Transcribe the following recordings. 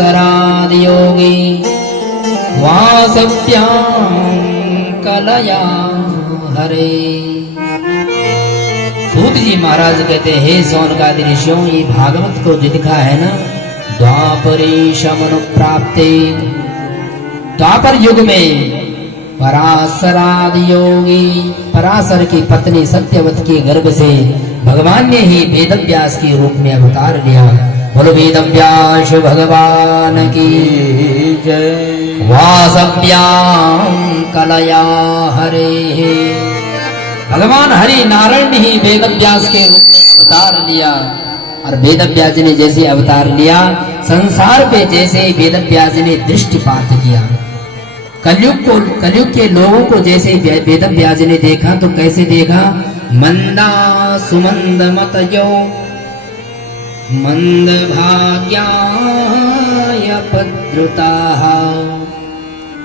पराशराद योगी वासव्यां कलया हरे। सूत जी महाराज कहते हैं, हे सौनकादि ऋषियों, ये भागवत को जो लिखा है ना, द्वापरी शमन प्राप्ते, द्वापर युग में पराशराद योगी, पराशर की पत्नी सत्यवत के गर्भ से भगवान ने ही वेदव्यास के रूप में अवतार लिया। बोलो वेदव्यास भगवान की जय। वासव्यां कलया हरे, भगवान हरि नारायण ने ही वेदव्यास के रूप में अवतार लिया। और वेदव्यास ने जैसे अवतार लिया, संसार पे जैसे वेदव्यास ने दृष्टिपात किया, कलयुग के लोगों को जैसे वेदव्यास ने देखा तो कैसे देखा? मंदा सुमंद मतयो मंद भाग्याय पद्रुताः।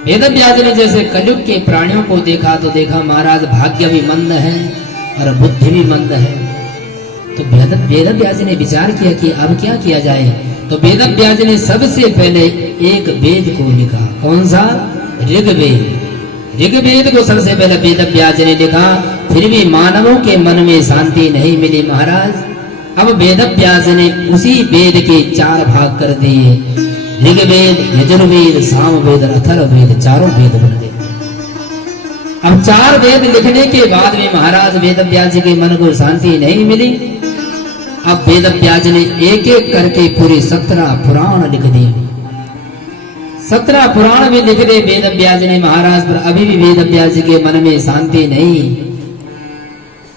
वेदव्यास ने जैसे कलयुग के प्राणियों को देखा तो देखा महाराज भाग्य भी मंद है और बुद्धि भी मंद है। तो वेदव्यास ने विचार किया कि अब क्या किया जाए। तो वेदव्यास ने सबसे पहले एक वेद को लिखा। कौन सा? ऋग्वेद। ऋग्वेद को सबसे पहले वेदव्यास ने लिखा। फिर भी मानवों के मन में शांति नहीं मिली महाराज। अब वेदव्यास ने उसी वेद के 4 भाग कर दिए। ऋग्वेद, यजुर्वेद, सामवेद, अथर्ववेद, चारों वेद बन गए। अब 4 वेद लिखने के बाद में महाराज वेदव्यास जी के मन को शांति नहीं मिली। अब वेदव्यास ने एक एक करके पूरे 17 पुराण लिख दिए। 17 पुराण भी लिख दे वेदव्यास ने महाराज, पर अभी भी वेदव्यास जी के मन में शांति नहीं।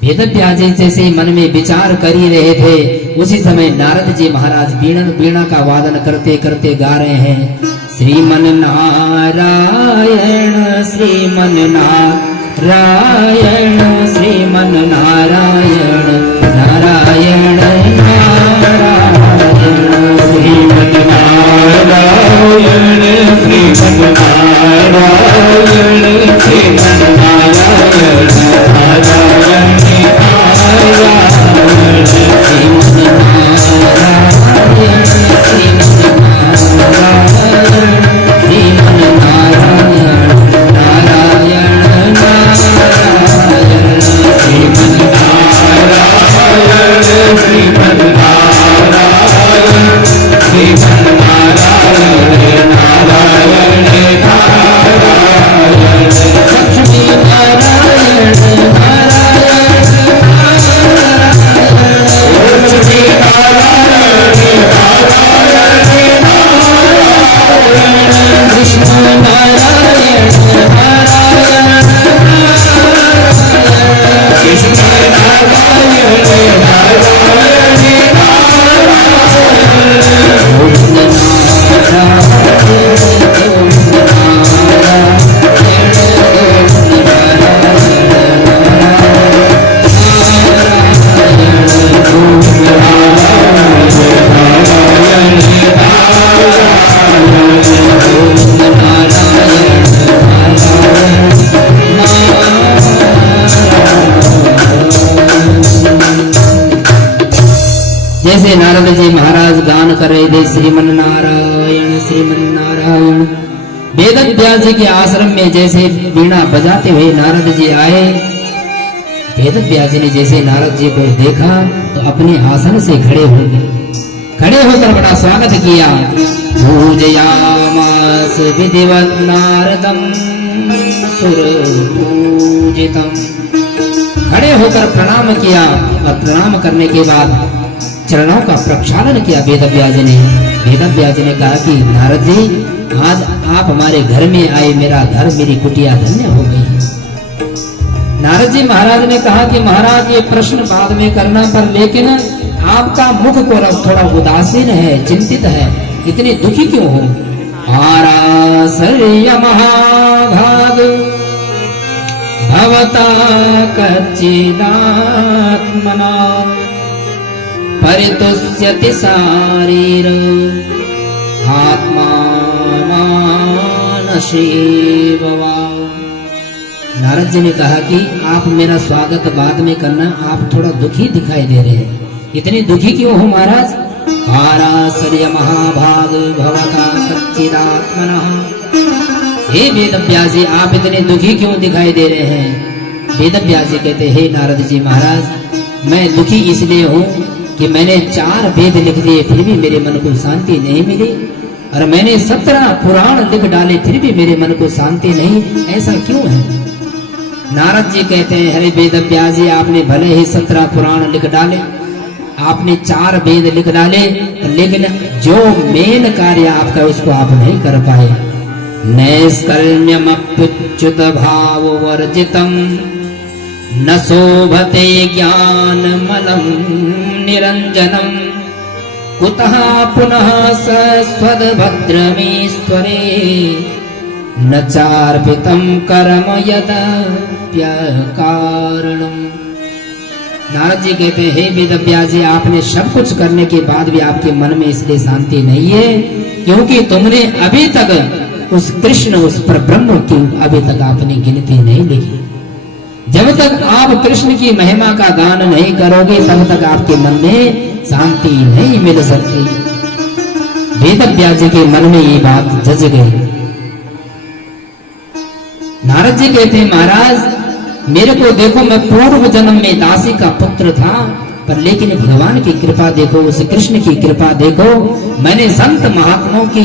वेदव्यास जी जैसे मन में विचार कर ही रहे थे, उसी समय नारद जी महाराज वीणा का वादन करते करते गा रहे हैं। श्रीमन नारायण श्रीमन नारायण श्रीमन नारायण नारायण नारायण श्रीमन नारायण श्रीमन नारायण श्रीमन नारायण नारायण जैसे नारद जी महाराज गान कर रहे थे श्रीमन नारायण श्रीमन नारायण। वेदव्यास जी के आश्रम में जैसे वीणा बजाते हुए नारद जी आए। वेदव्यास जी ने जैसे नारद जी को देखा तो अपने आसन से खड़े हो गए। खड़े होकर बड़ा स्वागत किया। पूजयामास विधिवत नारदम सुर पूजितम। खड़े होकर प्रणाम किया और प्रणाम करने के बाद चरणों का प्रक्षालन किया वेदव्यास ने। वेदव्यास ने कहा कि नारद जी, आज आप हमारे घर में आए, मेरा घर मेरी कुटिया धन्य हो गई है। नारद जी महाराज ने कहा कि महाराज ये प्रश्न बाद में करना, पर लेकिन आपका मुख को थोड़ा उदासीन है, चिंतित है, इतने दुखी क्यों हो? आरासर्य महाभाग भवता कच्चिदात्मना परितुष्यति शारीर आत्मा मानसी भवा। नारद जी ने कहा कि आप मेरा स्वागत बाद में करना, आप थोड़ा दुखी दिखाई दे रहे हैं, इतने दुखी क्यों हो महाराज? नाराश्रय महाभाग भवता कच्चिदात्मनः। हे वेदव्यास जी, आप इतने दुखी क्यों दिखाई दे रहे हैं? वेदव्यास जी कहते, हे नारद जी महाराज, मैं दुखी इसलिए हूँ कि मैंने 4 वेद लिख दिए फिर भी मेरे मन को शांति नहीं मिली, और मैंने 17 पुराण लिख डाले फिर भी मेरे मन को शांति नहीं। ऐसा क्यों है? नारद जी कहते हैं, हरे वेदव्यास जी, आपने भले ही 17 पुराण लिख डाले, आपने 4 वेद लिख डाले, लेकिन जो मेन कार्य आपका उसको आप नहीं कर पाए। नैष्कर्म्यमप्युच्युत भाव वर्जितम न शोभते ज्ञानमलं निरंजनम कुतः पुनः सस्वद्भद्रमीश्वरे न चार्पितं कर्म यदप्यकारणम्। नारद जी कहते हैं, हे वेदव्यास जी, आपने सब कुछ करने के बाद भी आपके मन में इसलिए शांति नहीं है क्योंकि तुमने अभी तक उस कृष्ण, उस परब्रह्म की अभी तक आपने गिनती नहीं लिखी। जब तक आप कृष्ण की महिमा का गान नहीं करोगे तब तक आपके मन में शांति नहीं मिल सकती। वेदव्यास जी के मन में ये बात जज गई। नारद जी कहते हैं, महाराज मेरे को देखो, मैं पूर्व जन्म में दासी का पुत्र था, पर लेकिन भगवान की कृपा देखो, उस कृष्ण की कृपा देखो, मैंने संत महात्माओं की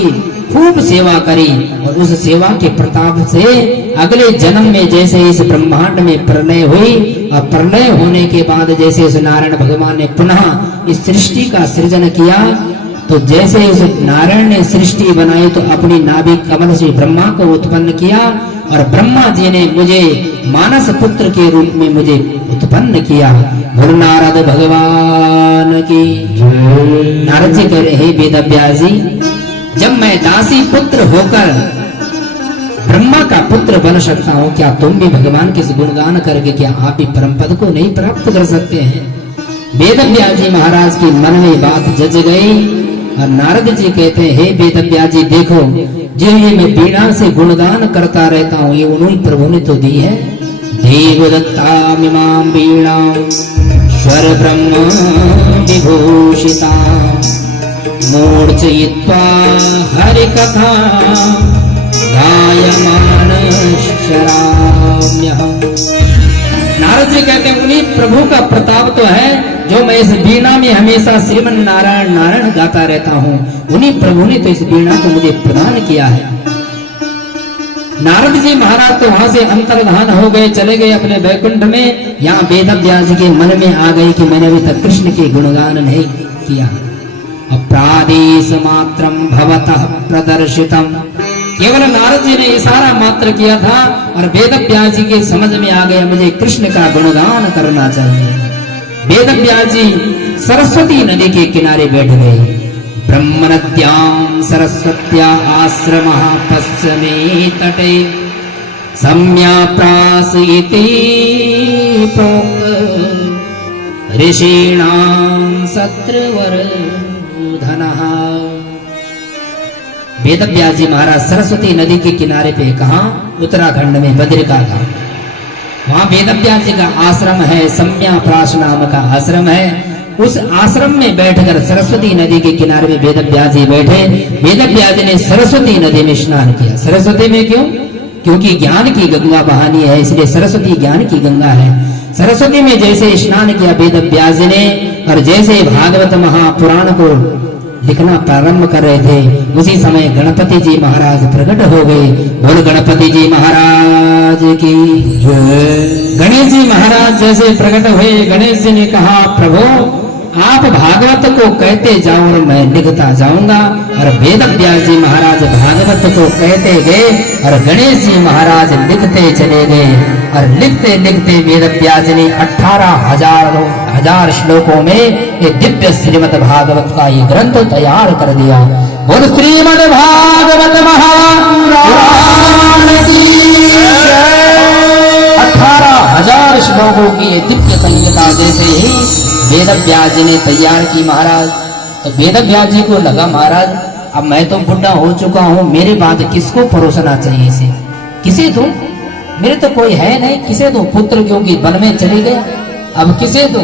खूब सेवा करी और उस सेवा के प्रताप से अगले जन्म में जैसे इस ब्रह्मांड में प्रलय हुई और प्रलय होने के बाद जैसे इस नारायण भगवान ने पुनः इस सृष्टि का सृजन किया, तो जैसे इस नारायण ने सृष्टि बनाई तो अपनी नाभि कमल से ब्रह्मा को उत्पन्न किया और ब्रह्मा जी ने मुझे मानस पुत्र के रूप में मुझे उत्पन्न किया। गुरु नारद भगवान की। नारद जी कह रहे, हे वेदव्यास जी, जब मैं दासी पुत्र होकर ब्रह्मा का पुत्र बन सकता हूँ, क्या तुम भी भगवान के गुणगान करके क्या आप भी परम पद को नहीं प्राप्त कर सकते हैं? वेदव्यास जी महाराज की मन में बात जज गई और नारद जी कहते हैं, हे वेदव्यास जी देखो, जो ये मैं बीणा से गुणगान करता रहता हूँ ये उन्हीं प्रभु ने तो दी है। देवदत्ता मिमां बीणा स्वर ब्रह्म विभूषिता मूर्छयित्वा हरिकथा गायमानश्चराम्यहम्। नारद जी कहते हैं, उन्हीं प्रभु का प्रताप तो है जो मैं इस बीणा में हमेशा श्रीमन नारायण नारायण गाता रहता हूँ। उन्हीं प्रभु ने तो इस बीणा को मुझे प्रदान किया है। नारद जी महाराज तो वहां से अंतर्धान हो गए, चले गए अपने वैकुंठ में। यहाँ वेदव्यास जी के मन में आ गई कि मैंने अभी तक कृष्ण के गुणगान नहीं किया। अप्रादेश मात्रम भवतः प्रदर्शितम, केवल नारद जी ने इशारा मात्र किया था और वेदव्यास जी के समझ में आ गया मुझे कृष्ण का गुणगान करना चाहिए। वेदव्यास जी सरस्वती नदी के किनारे बैठ गए। ब्रह्म नद्यां सरस्वत्या आश्रमः पश्चिमे तटे सम्याप्रास इति प्रोक्त ऋषीणां शत्रुवर्धनः। वेदव्यास जी महाराज सरस्वती नदी के किनारे पे, कहा? उत्तराखंड में बद्रिका था। वहां वेदव्यास जी का आश्रम है, सम्याप्रास नाम का आश्रम है। उस आश्रम में बैठकर सरस्वती नदी के किनारे में वेदव्यास जी बैठे। वेदव्यास जी ने सरस्वती नदी में स्नान किया। सरस्वती में क्यों? क्योंकि ज्ञान की गंगा बहानी है, इसलिए सरस्वती ज्ञान की गंगा है। सरस्वती में जैसे स्नान किया वेदव्यास जी ने और जैसे भागवत महापुराण को लिखना प्रारंभ कर रहे थे उसी समय गणपति जी महाराज प्रकट हो गए। बोल गणपति जी महाराज की जय। गणेश जी महाराज जैसे प्रकट हुए, गणेश जी ने कहा, प्रभु आप भागवत को कहते जाओ और मैं लिखता जाऊंगा। और वेदव्यास जी महाराज भागवत को कहते गए और गणेश जी महाराज लिखते चले गए। और लिखते लिखते वेदव्यास जी ने 18,000 श्लोकों में ये दिव्य श्रीमद् भागवत का ये ग्रंथ तैयार कर दिया। बोल श्रीमद् भागवत महापुराण की 18,000 श्लोकों की ये दिव्य संहिता जैसे ही वेदव्यास जी ने तैयार की महाराज, तो वेदव्यास जी को लगा, महाराज अब मैं तो बुढ़ा हो चुका हूँ, मेरे बाद किसको परोसना चाहिए इसे? किसे दूं? मेरे तो कोई है नहीं, किसे दूं? पुत्र क्योंकि वन में चले गया, अब किसे दूं?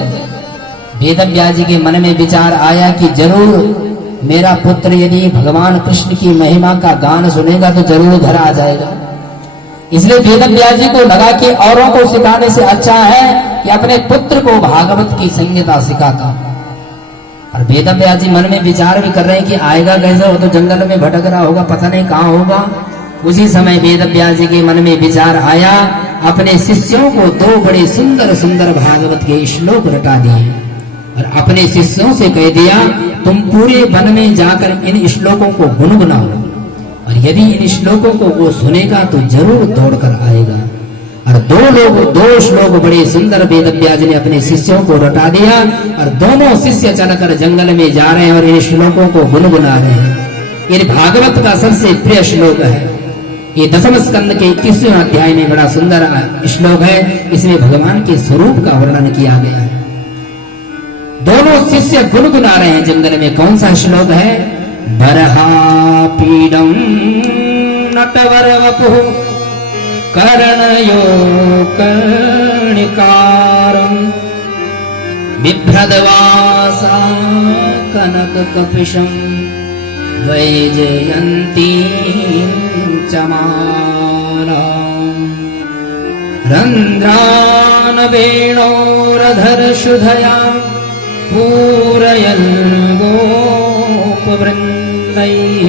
वेदव्यास जी के मन में विचार आया कि जरूर मेरा पुत्र यदि भगवान कृष्ण की महिमा का गान सुनेगा तो जरूर घर आ जाएगा। इसलिए वेद व्यास जी को लगा कि औरों को सिखाने से अच्छा है कि अपने पुत्र को भागवत की संहिता सिखाता। और वेद व्यास जी मन में विचार भी कर रहे हैं कि आएगा कैसे, वो तो जंगल में भटक रहा होगा, पता नहीं कहाँ होगा। उसी समय वेद व्यास जी के मन में विचार आया, अपने शिष्यों को 2 बड़े सुंदर सुंदर भागवत के श्लोक रटा दिए और अपने शिष्यों से कह दिया, तुम पूरे वन में जाकर इन श्लोकों को गुनगुनाओ और यदि इन श्लोकों को वो सुनेगा तो जरूर दौड़कर आएगा। और 2 श्लोक बड़े सुंदर वेद व्यास ने अपने शिष्यों को रटा दिया और दोनों शिष्य चलकर जंगल में जा रहे हैं और इन श्लोकों को गुनगुना रहे हैं। ये भागवत का सबसे प्रिय श्लोक है। ये 10वें स्कंद के 21वें अध्याय में बड़ा सुंदर श्लोक है। इसमें भगवान के स्वरूप का वर्णन किया गया है। दोनों शिष्य गुनगुना रहे हैं जंगल में। कौन सा श्लोक है? बरहापीडम नटवर वपुः कर्णयो कर्णिकारं बिभ्रदवासा कनककपिशं वैजयन्तीं च मालाम् रन्ध्रान् वेणोरधरशुधया पूरयन् गोपवृन्दैः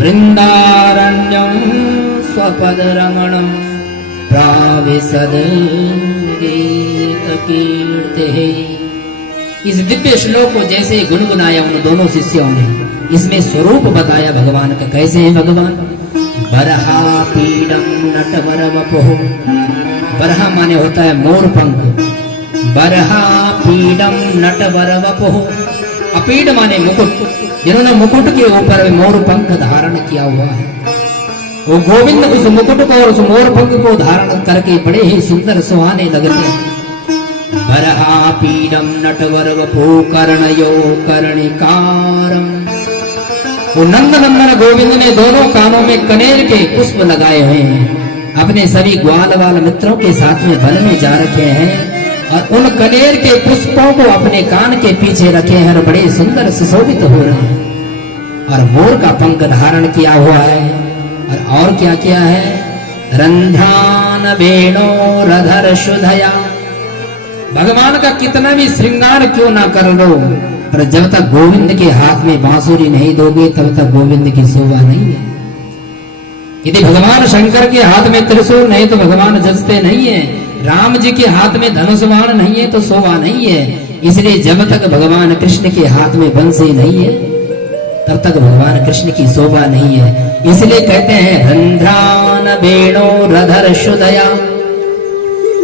वृन्दारण्यं स्वपदरमणं प्राविशद गीतकीर्तिः। इस दिव्य श्लोक को जैसे गुनगुनाया उन दोनों शिष्यों ने, इसमें स्वरूप बताया भगवान का। कैसे है भगवान? बरहापीडम नटवर वपुः। बरहा माने होता है मोर पंख। बरहापीडम नटवर वपुः। अपीड माने मुकुट, जिन्होंने मुकुट के ऊपर मोर पंख धारण किया हुआ है। वो गोविंद उस मुकुट को और उस मोर पंख को धारण करके बड़े ही सुंदर सुहाने लगते हैं। बरहापीडम नटवर वपुः कर्णयो कर्णिकारं। वो नंद नंदन गोविंद ने दोनों कानों में कनेर के पुष्प लगाए हुए हैं। अपने सभी ग्वाल वाल मित्रों के साथ में वन में जा रखे हैं और उन कनेर के पुष्पों को अपने कान के पीछे रखे हैं और बड़े सुंदर सुशोभित हो रहे हैं। और मोर का पंख धारण किया हुआ है। और क्या किया है? रंध्रान वेणोरधर शुधया। भगवान का कितना भी श्रृंगार क्यों ना कर लो, पर जब तक गोविंद के हाथ में बांसुरी नहीं दोगे तब तक गोविंद की शोभा नहीं है। यदि भगवान शंकर के हाथ में त्रिशूल नहीं तो भगवान जचते नहीं है। राम जी के हाथ में धनुष बाण नहीं है तो शोभा नहीं है। इसलिए जब तक भगवान कृष्ण के हाथ में बंसी नहीं है तब तक भगवान कृष्ण की शोभा नहीं है। इसलिए कहते हैं रंध्रान वेणोरधर शुधया।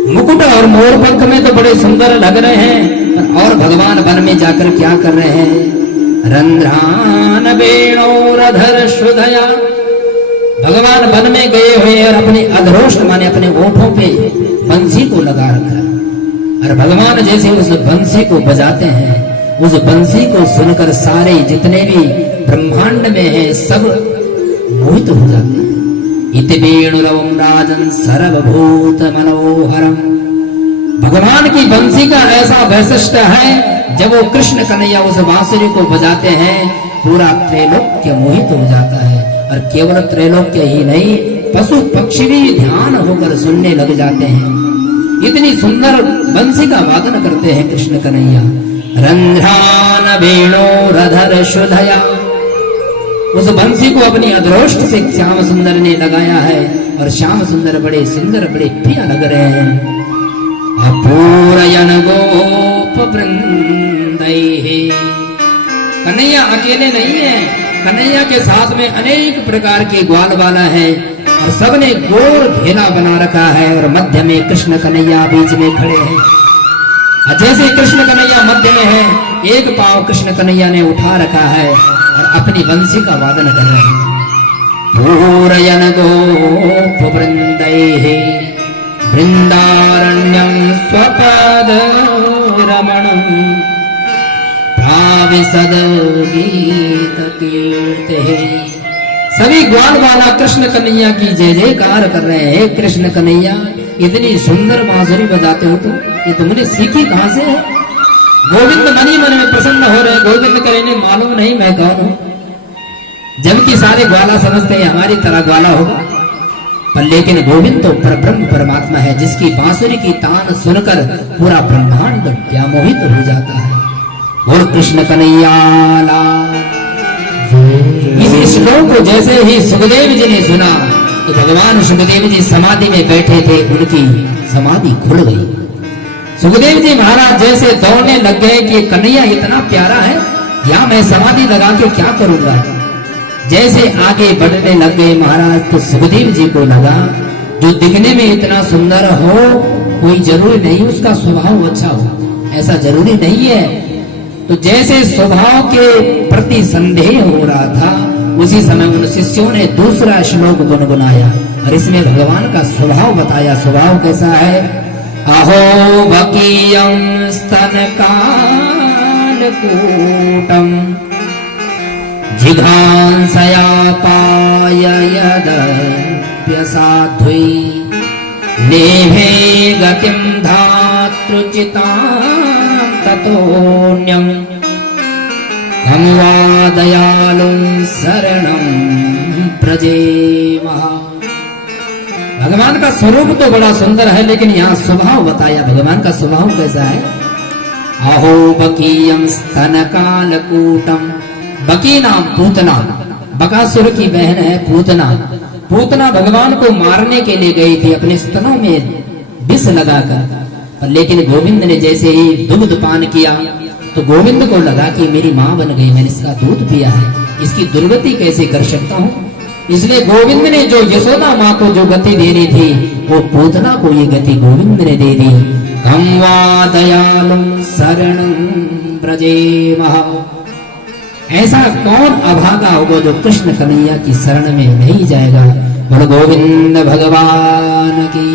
मुकुट और मोर पंख में तो बड़े सुंदर लग रहे हैं, और भगवान वन में जाकर क्या कर रहे हैं? रंध्रान वेणोरधर शुधया। भगवान वन में गए हुए और अपने अधरोष्ट माने अपने ओठों पे बंसी को लगा रखा। और भगवान जैसे उस बंसी को बजाते हैं, उस बंसी को सुनकर सारे जितने भी ब्रह्मांड में हैं सब मोहित हो जाते हैं। इति वेणुरवं राजन सर्वभूत मनोहरम। भगवान की बंसी का ऐसा वैशिष्ट है, जब वो कृष्ण कन्हैया उस बांसुरी को बजाते हैं पूरा त्रैलोक्य मोहित हो जाता है। और केवल त्रैलोक्य ही नहीं, पशु पक्षी भी ध्यान होकर सुनने लग जाते हैं। इतनी सुंदर बंसी का वादन करते हैं कृष्ण कन्हैया। रंध्रान वेणोरधर शुधया। उस बंसी को अपनी अधरोष्ट से श्याम सुंदर ने लगाया है और श्याम सुंदर बड़े सुंदर बड़े प्रिय लग रहे हैं। अपूरयन गोप वृंदैः। कन्हैया अकेले नहीं है, कन्हैया के साथ में अनेक प्रकार के ग्वाल वाला है और सबने गोल घेरा बना रखा है और मध्य में कृष्ण कन्हैया बीच में खड़े हैं। जैसे कृष्ण कन्हैया मध्य में है, एक पांव कृष्ण कन्हैया ने उठा रखा है और अपनी बंसी का वादन कर रहे हैं। पूरयन गोप वृंदैः वृंदारण्यं स्वपद रमणं प्राविशद गीतकीर्तिः। सभी ग्वाल वाला कृष्ण कन्हैया की जय जयकार कर रहे हैं। कृष्ण कन्हैया इतनी सुंदर बांसुरी बजाते हो तो ये तुमने सीखी कहां से है? गोविंद मन ही मन में प्रसन्न हो रहे। गोविंद कह रहे मालूम नहीं मैं कौन हूं, जबकि सारे ग्वाला समझते हैं हमारी तरह ग्वाला होगा, पर लेकिन गोविंद तो परब्रह्म परमात्मा है, जिसकी बांसुरी की तान सुनकर पूरा ब्रह्मांड व्यामोहित हो जाता है। और कृष्ण कन्हैया लाल। इस श्लोक को जैसे ही सुखदेव जी ने सुना तो भगवान सुखदेव जी समाधि में बैठे थे, उनकी समाधि खुल गई। सुखदेव जी महाराज जैसे दौड़ने लग गए कि कन्हैया इतना प्यारा है, या मैं समाधि लगा के क्या करूंगा। जैसे आगे बढ़ने लग गए महाराज तो सुखदेव जी को लगा जो दिखने में इतना सुंदर हो कोई जरूरी नहीं उसका स्वभाव अच्छा हो, ऐसा जरूरी नहीं है। तो जैसे स्वभाव के प्रति संदेह हो रहा था, उसी समय उन शिष्यों ने दूसरा श्लोक गुनगुनाया और इसमें भगवान का स्वभाव बताया। स्वभाव कैसा है? अहो बकीयं स्तनकालकूटं जिघांसया पाययदप्यसाध्वी लेभे गतिं धातृचितां ततोऽन्यं हम वा दयालुं शरणं प्रजेमः। भगवान का स्वरूप तो बड़ा सुंदर है, लेकिन यहाँ स्वभाव बताया। भगवान का स्वभाव कैसा है? अहो बकीयं स्तनकालकूटं। बकी नाम पूतना, बकासुर की बहन है पूतना। पूतना भगवान को मारने के लिए गई थी अपने स्तनों में विष लगाकर, पर लेकिन गोविंद ने जैसे ही दुग्ध पान किया तो गोविंद को लगा कि मेरी माँ बन गई, मैंने इसका दूध पिया है, इसकी दुर्गति कैसे कर सकता हूँ। इसलिए गोविंद ने जो यशोदा माँ को जो गति देनी थी वो पूतना को ये गति गोविंद ने दे दी। हम वा दयालुं शरणं व्रजेमः। ऐसा कौन अभागा होगा जो कृष्ण कन्हैया की शरण में नहीं जाएगा। बोलो गोविंद भगवान की।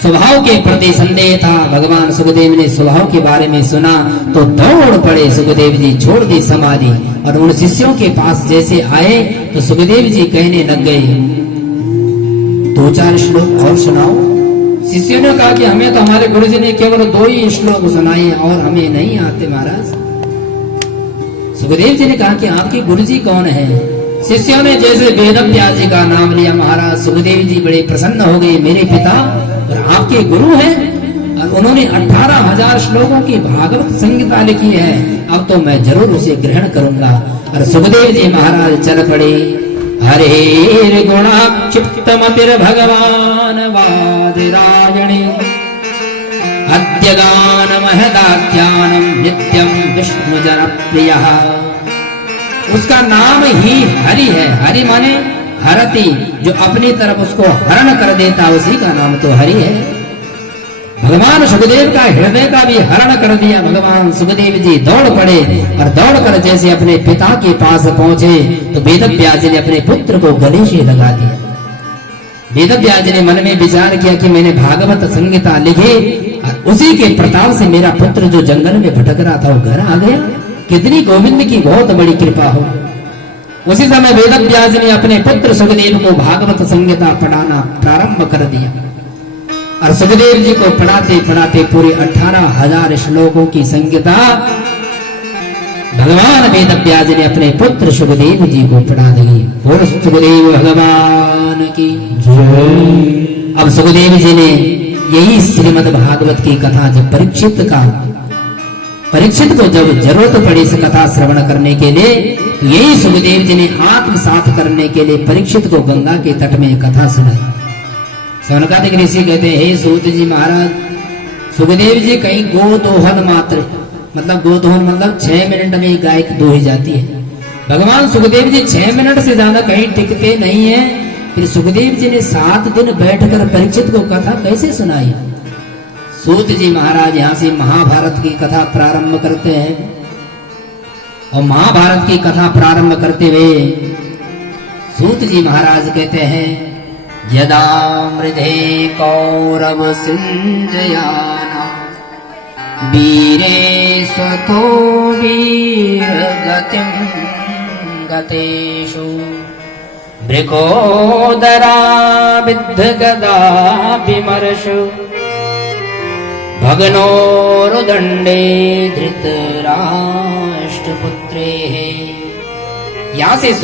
स्वभाव के प्रति संदेह था। भगवान सुखदेव ने स्वभाव के बारे में सुना तो दौड़ पड़े। सुखदेव जी छोड़ दी समाधि और उन शिष्यों के पास जैसे आए तो सुखदेव जी कहने लग गए, 2-4 श्लोक और सुनाओ। शिष्यों ने कहा कि हमें तो हमारे गुरुजी ने केवल 2 ही श्लोक सुनाए और हमें नहीं आते महाराज। सुखदेव जी ने कहा कि आपके गुरुजी कौन है? शिष्यों ने जैसे वेदव्यास जी का नाम लिया महाराज, सुखदेव जी बड़े प्रसन्न हो गए, मेरे पिता और आपके गुरु हैं। और उन्होंने 18,000 श्लोकों की भागवत संहिता लिखी है, अब तो मैं जरूर उसे ग्रहण करूंगा। और सुखदेव जी महाराज चल पड़े। हरे गुणाक्षिप्तमतिर भगवान वादिरायणे अद्य गान महदाख्यानम नित्यम विष्णु जनप्रियः। उसका नाम ही हरि है। हरि माने हरति, जो अपनी तरफ उसको हरण कर देता उसी का नाम तो हरि है। भगवान सुखदेव का हृदय का भी हरण कर दिया। भगवान सुखदेव जी दौड़ पड़े और दौड़कर जैसे अपने पिता के पास पहुंचे तो वेदव्यास जी ने अपने पुत्र को गले से लगा दिया। वेदव्यास जी ने मन में विचार किया कि मैंने भागवत संहिता लिखी और उसी के प्रताप से मेरा पुत्र जो जंगल में भटक रहा था वो घर आ गया। कितनी गोविंद की बहुत बड़ी कृपा हो। उसी समय वेदव्यास जी ने अपने पुत्र सुखदेव को भागवत संहिता पढ़ाना प्रारंभ कर दिया और सुखदेव जी को पढ़ाते पढ़ाते पूरे 18,000 श्लोकों की संहिता भगवान वेदव्यास जी ने अपने पुत्र सुखदेव जी को पढ़ा दी। बोलो सुखदेव भगवान की जय। अब सुखदेव जी ने यही श्रीमद् भागवत की कथा जब परीक्षित को जब जरूरत पड़ी इस कथा श्रवण करने के लिए, तो यही सुखदेव जी ने आत्मसात करने के लिए परीक्षित को गंगा के तट में कथा सुनाई। सौनकादिक ऋषि कहते हैं, हे सूत जी महाराज, सुखदेव जी कहीं गोदोहन मात्र, मतलब गोदोहन मतलब 6 मिनट में गाय दोही जाती है। भगवान सुखदेव जी 6 मिनट से ज्यादा कहीं टिकते नहीं है। फिर सुखदेव जी ने 7 दिन बैठकर परीक्षित को कथा कैसे सुनाई। सूत जी महाराज यहाँ से महाभारत की कथा प्रारंभ करते हैं और महाभारत की कथा प्रारंभ करते हुए सूत जी महाराज कहते हैं, यदा मृधे कौरव सिंजयाना वीरे स्वतो वीर गतिं गतेषु भृकोदरा विद्ध गदा विमर्शु भग्नोरुदंडे धृतराष्ट्रपुत्रे। यहाँ से